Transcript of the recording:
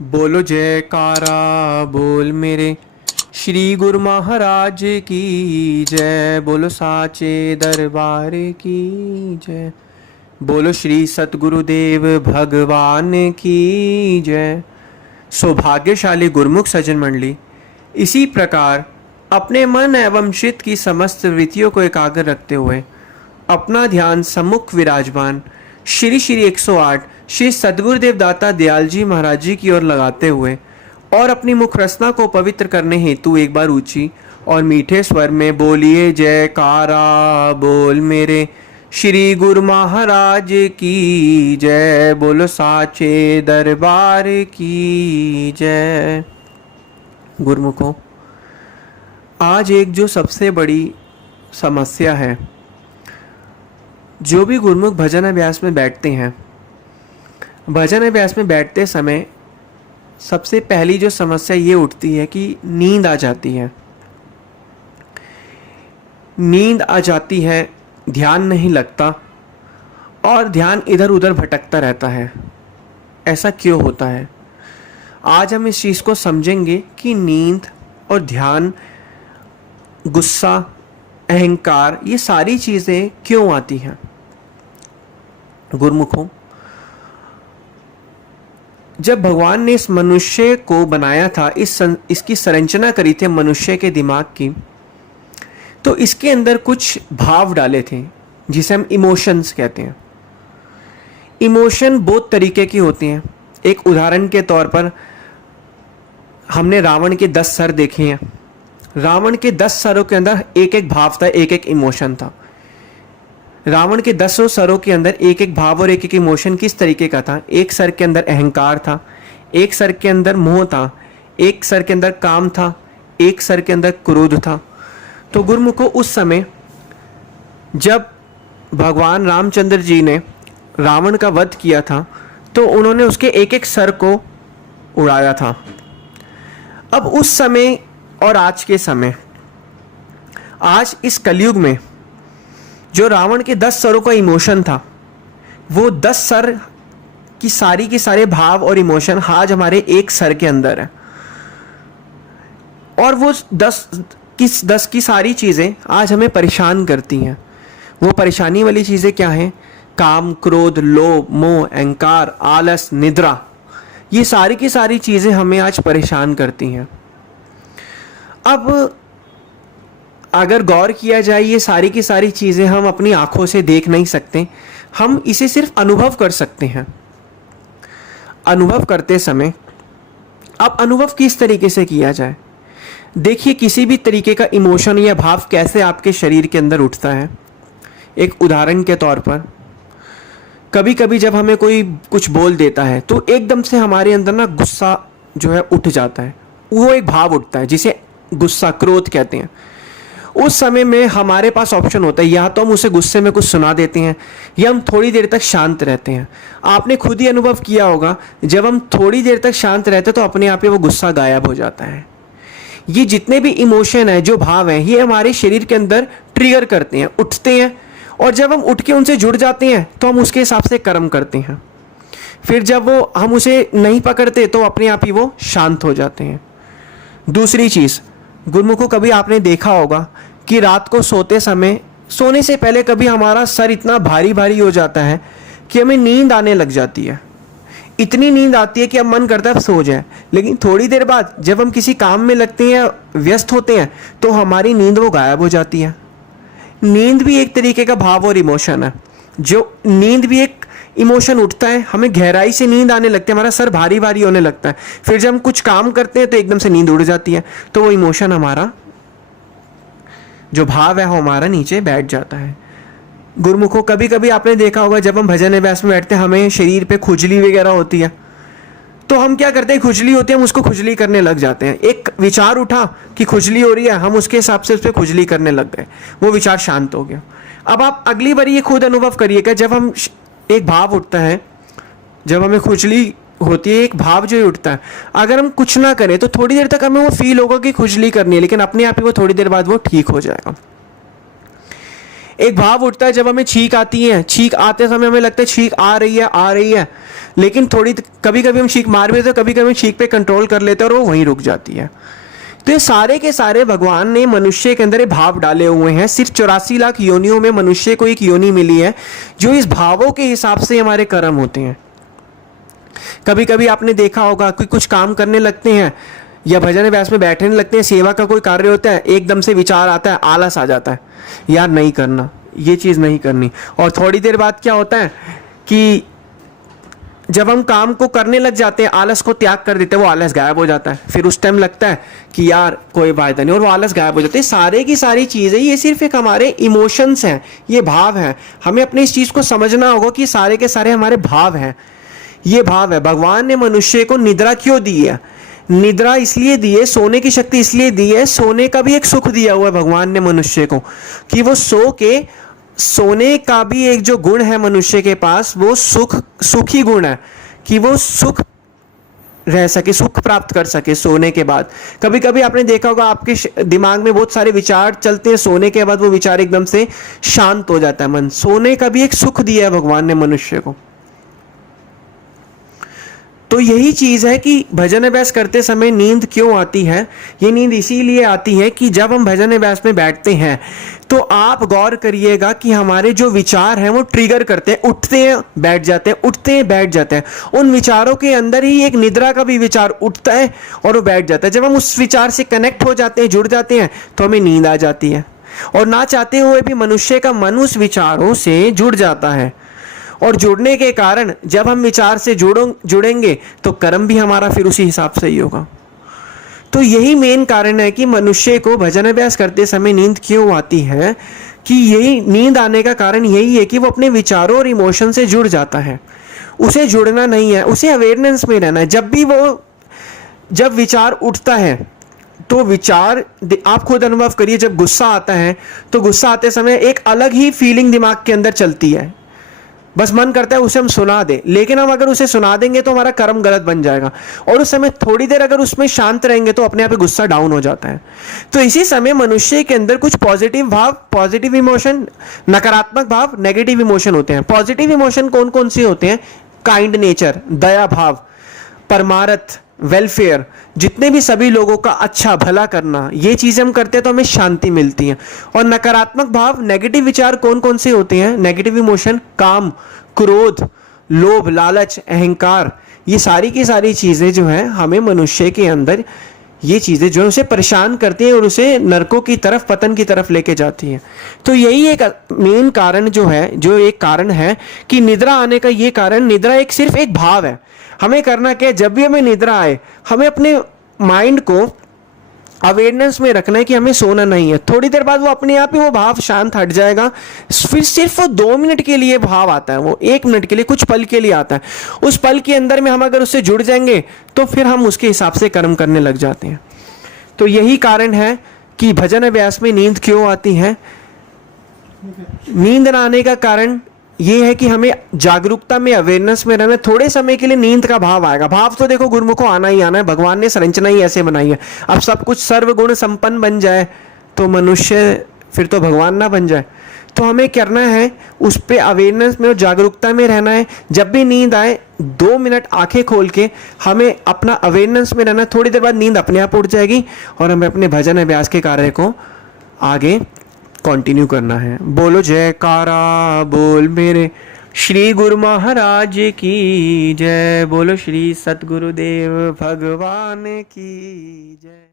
बोलो जयकारा बोल मेरे श्री गुरु महाराज की जय। बोलो साचे दरबार की जय। बोलो श्री सतगुरुदेव भगवान की जय। सौभाग्यशाली गुरुमुख सज्जन मंडली, इसी प्रकार अपने मन एवं चित्त की समस्त वृत्तियों को एकाग्र रखते हुए अपना ध्यान सम्मुख विराजमान श्री श्री 108 श्री सद्गुरुदेव दाता दयाल जी महाराज जी की ओर लगाते हुए और अपनी मुख रचना को पवित्र करने हेतु एक बार ऊंची और मीठे स्वर में बोलिए जयकारा बोल मेरे श्री गुरु महाराज की जय। बोलो साचे दरबार की जय। गुरुमुखों, आज एक जो सबसे बड़ी समस्या है, जो भी गुरुमुख भजन अभ्यास में बैठते हैं, भजन अभ्यास में बैठते समय सबसे पहली जो समस्या ये उठती है कि नींद आ जाती है। नींद आ जाती है, ध्यान नहीं लगता और ध्यान इधर उधर भटकता रहता है। ऐसा क्यों होता है? आज हम इस चीज़ को समझेंगे कि नींद और ध्यान, गुस्सा, अहंकार, ये सारी चीज़ें क्यों आती हैं। गुरुमुखों, जब भगवान ने इस मनुष्य को बनाया था, इसकी संरचना करी थी मनुष्य के दिमाग की, तो इसके अंदर कुछ भाव डाले थे जिसे हम इमोशंस कहते हैं। इमोशन बहुत तरीके की होती हैं। एक उदाहरण के तौर पर हमने रावण के 10 सर देखे हैं। रावण के 10 सरों के अंदर एक एक भाव था, एक एक इमोशन था। रावण के 10 सरों के अंदर एक एक भाव और एक एक इमोशन किस तरीके का था? एक सर के अंदर अहंकार था, एक सर के अंदर मोह था, एक सर के अंदर काम था, एक सर के अंदर क्रोध था। तो गुरुमुखों, उस समय जब भगवान रामचंद्र जी ने रावण का वध किया था, तो उन्होंने उसके एक एक सर को उड़ाया था। अब उस समय और आज के समय, आज इस कलयुग में जो रावण के 10 सरों का इमोशन था, वो 10 सर की सारी के सारे भाव और इमोशन आज हमारे एक सर के अंदर है। और वो 10 की सारी चीज़ें आज हमें परेशान करती हैं। वो परेशानी वाली चीज़ें क्या हैं? काम, क्रोध, लोभ, मोह, अहंकार, आलस, निद्रा, ये सारी की सारी चीज़ें हमें आज परेशान करती हैं। अब अगर गौर किया जाए, ये सारी की सारी चीज़ें हम अपनी आंखों से देख नहीं सकते, हम इसे सिर्फ अनुभव कर सकते हैं। अनुभव करते समय, अब अनुभव किस तरीके से किया जाए? देखिए, किसी भी तरीके का इमोशन या भाव कैसे आपके शरीर के अंदर उठता है। एक उदाहरण के तौर पर, कभी कभी जब हमें कोई कुछ बोल देता है तो एकदम से हमारे अंदर ना गुस्सा जो है उठ जाता है। वो एक भाव उठता है जिसे गुस्सा, क्रोध कहते हैं। उस समय में हमारे पास ऑप्शन होता है, या तो हम उसे गुस्से में कुछ सुना देते हैं या हम थोड़ी देर तक शांत रहते हैं। आपने खुद ही अनुभव किया होगा, जब हम थोड़ी देर तक शांत रहते हैं तो अपने आप ही वो गुस्सा गायब हो जाता है। ये जितने भी इमोशन है, जो भाव हैं, ये हमारे शरीर के अंदर ट्रिगर करते हैं, उठते हैं, और जब हम उठ के उनसे जुड़ जाते हैं तो हम उसके हिसाब से कर्म करते हैं। फिर जब वो हम उसे नहीं पकड़ते तो अपने आप ही वो शांत हो जाते हैं। दूसरी चीज़, गुरुमुखों, कभी आपने देखा होगा कि रात को सोते समय, सोने से पहले कभी हमारा सर इतना भारी भारी हो जाता है कि हमें नींद आने लग जाती है। इतनी नींद आती है कि अब मन करता है सो जाए, लेकिन थोड़ी देर बाद जब हम किसी काम में लगते हैं, व्यस्त होते हैं, तो हमारी नींद वो गायब हो जाती है। नींद भी एक तरीके का भाव और इमोशन है। जो नींद भी एक इमोशन उठता है, हमें गहराई से नींद आने लगती है, हमारा सर भारी भारी होने लगता है। फिर जब हम कुछ काम करते हैं तो एकदम से नींद उड़ जाती है, तो वो इमोशन, हमारा जो भाव है, वो हमारा नीचे बैठ जाता है। गुरुमुखों, कभी कभी आपने देखा होगा, जब हम भजन अभ्यास में बैठते हैं, हमें शरीर पे खुजली वगैरह होती है, तो हम क्या करते हैं? खुजली होती है, हम उसको खुजली करने लग जाते हैं। एक विचार उठा कि खुजली हो रही है, हम उसके हिसाब से उस पर खुजली करने लग गए, वो विचार शांत हो गया। अब आप अगली बार ये खुद अनुभव करिएगा, जब हम एक भाव उठता है, जब हमें खुजली होती है, एक भाव जो ही उठता है, अगर हम कुछ ना करें तो थोड़ी देर तक हमें वो फील होगा कि खुजली करनी है, लेकिन अपने आप ही वो थोड़ी देर बाद वो ठीक हो जाएगा। एक भाव उठता है जब हमें छींक आती है, छींक आते समय हमें लगता है छींक आ रही है, लेकिन थोड़ी कभी कभी हम छींक मार भी देते, कभी कभी छींक पे कंट्रोल कर लेते हैं और वो वहीं रुक जाती है। तो ये सारे के सारे भगवान ने मनुष्य के अंदर ये भाव डाले हुए हैं। सिर्फ 84 लाख योनियों में मनुष्य को एक योनि मिली है जो इस भावों के हिसाब से हमारे कर्म होते हैं। कभी कभी आपने देखा होगा कि कुछ काम करने लगते हैं या भजन अभ्यास में बैठने लगते हैं, सेवा का कोई कार्य होता है, एकदम से विचार आता है, आलस आ जाता है, यार नहीं करना, ये चीज़ नहीं करनी। और थोड़ी देर बाद क्या होता है कि जब हम काम को करने लग जाते हैं, आलस को त्याग कर देते हैं, वो आलस गायब हो जाता है। फिर उस टाइम लगता है कि यार कोई फायदा नहीं, और वो आलस गायब हो जाते हैं। सारे की सारी चीज़ें ये सिर्फ एक हमारे इमोशंस हैं, ये भाव हैं। हमें अपने इस चीज़ को समझना होगा कि सारे के सारे हमारे भाव हैं, ये भाव है। भगवान ने मनुष्य को निद्रा क्यों दी है? निद्रा इसलिए दी है, सोने की शक्ति इसलिए दी है, सोने का भी एक सुख दिया हुआ है भगवान ने मनुष्य को, कि वो सो के, सोने का भी एक जो गुण है मनुष्य के पास, वो सुखी गुण है, कि वो सुख रह सके, सुख प्राप्त कर सके सोने के बाद। कभी कभी आपने देखा होगा आपके दिमाग में बहुत सारे विचार चलते हैं, सोने के बाद वो विचार एकदम से शांत हो जाता है मन। सोने का भी एक सुख दिया है भगवान ने मनुष्य को। तो यही चीज है कि भजन अभ्यास करते समय नींद क्यों आती है? ये नींद इसीलिए आती है कि जब हम भजन अभ्यास में बैठते हैं तो आप गौर करिएगा कि हमारे जो विचार हैं वो ट्रिगर करते हैं, उठते हैं बैठ जाते हैं, उठते हैं बैठ जाते हैं। उन विचारों के अंदर ही एक निद्रा का भी विचार उठता है और वो बैठ जाता है। जब हम उस विचार से कनेक्ट हो जाते हैं, जुड़ जाते हैं, तो हमें नींद आ जाती है। और ना चाहते हुए भी मनुष्य का मन उस विचारों से जुड़ जाता है, और जुड़ने के कारण जब हम विचार से जुड़ेंगे तो कर्म भी हमारा फिर उसी हिसाब से ही होगा। तो यही मेन कारण है कि मनुष्य को भजन अभ्यास करते समय नींद क्यों आती है, कि यही नींद आने का कारण यही है कि वो अपने विचारों और इमोशन से जुड़ जाता है। उसे जुड़ना नहीं है, उसे अवेयरनेस में रहना है। जब विचार उठता है तो विचार, आप खुद अनुभव करिए, जब गुस्सा आता है तो गुस्सा आते समय एक अलग ही फीलिंग दिमाग के अंदर चलती है, बस मन करता है उसे हम सुना दें। लेकिन हम अगर उसे सुना देंगे तो हमारा कर्म गलत बन जाएगा, और उस समय थोड़ी देर अगर उसमें शांत रहेंगे तो अपने आप ही गुस्सा डाउन हो जाता है। तो इसी समय मनुष्य के अंदर कुछ पॉजिटिव भाव, पॉजिटिव इमोशन, नकारात्मक भाव, नेगेटिव इमोशन होते हैं। पॉजिटिव इमोशन कौन कौन से होते हैं? काइंड नेचर, दया भाव, परमार्थ, वेलफेयर, जितने भी सभी लोगों का अच्छा भला करना, ये चीजें हम करते हैं तो हमें शांति मिलती है। और नकारात्मक भाव, नेगेटिव विचार कौन कौन से होते हैं? नेगेटिव इमोशन, काम, क्रोध, लोभ, लालच, अहंकार, ये सारी की सारी चीजें जो है हमें मनुष्य के अंदर, ये चीजें जो है उसे परेशान करती हैं और उसे नरकों की तरफ, पतन की तरफ लेके जाती हैं। तो यही एक मेन कारण जो है, जो एक कारण है कि निद्रा आने का ये कारण, निद्रा एक सिर्फ एक भाव है। हमें करना क्या है? जब भी हमें निद्रा आए, हमें अपने माइंड को अवेयरनेस में रखना है कि हमें सोना नहीं है। थोड़ी देर बाद वो अपने आप ही वो भाव शांत हट जाएगा। फिर सिर्फ वो 2 मिनट के लिए भाव आता है, वो 1 मिनट के लिए, कुछ पल के लिए आता है। उस पल के अंदर में हम अगर उससे जुड़ जाएंगे तो फिर हम उसके हिसाब से कर्म करने लग जाते हैं। तो यही कारण है कि भजन अभ्यास में नींद क्यों आती है। नींद ना आने का कारण ये है कि हमें जागरूकता में, अवेयरनेस में रहना। थोड़े समय के लिए नींद का भाव आएगा। भाव तो देखो गुरुमुख को आना ही आना है, भगवान ने संरचना ही ऐसे बनाई है। अब सब कुछ सर्वगुण संपन्न बन जाए तो मनुष्य फिर तो भगवान ना बन जाए। तो हमें करना है, उस पर अवेयरनेस में और जागरूकता में रहना है। जब भी नींद आए 2 मिनट आंखें खोल के हमें अपना अवेयरनेस में रहना है। थोड़ी देर बाद नींद अपने आप उठ जाएगी और हमें अपने भजन अभ्यास के कार्य को आगे कंटिन्यू करना है। बोलो जयकारा बोल मेरे श्री गुरु महाराज की जय। बोलो श्री सतगुरुदेव भगवान की जय।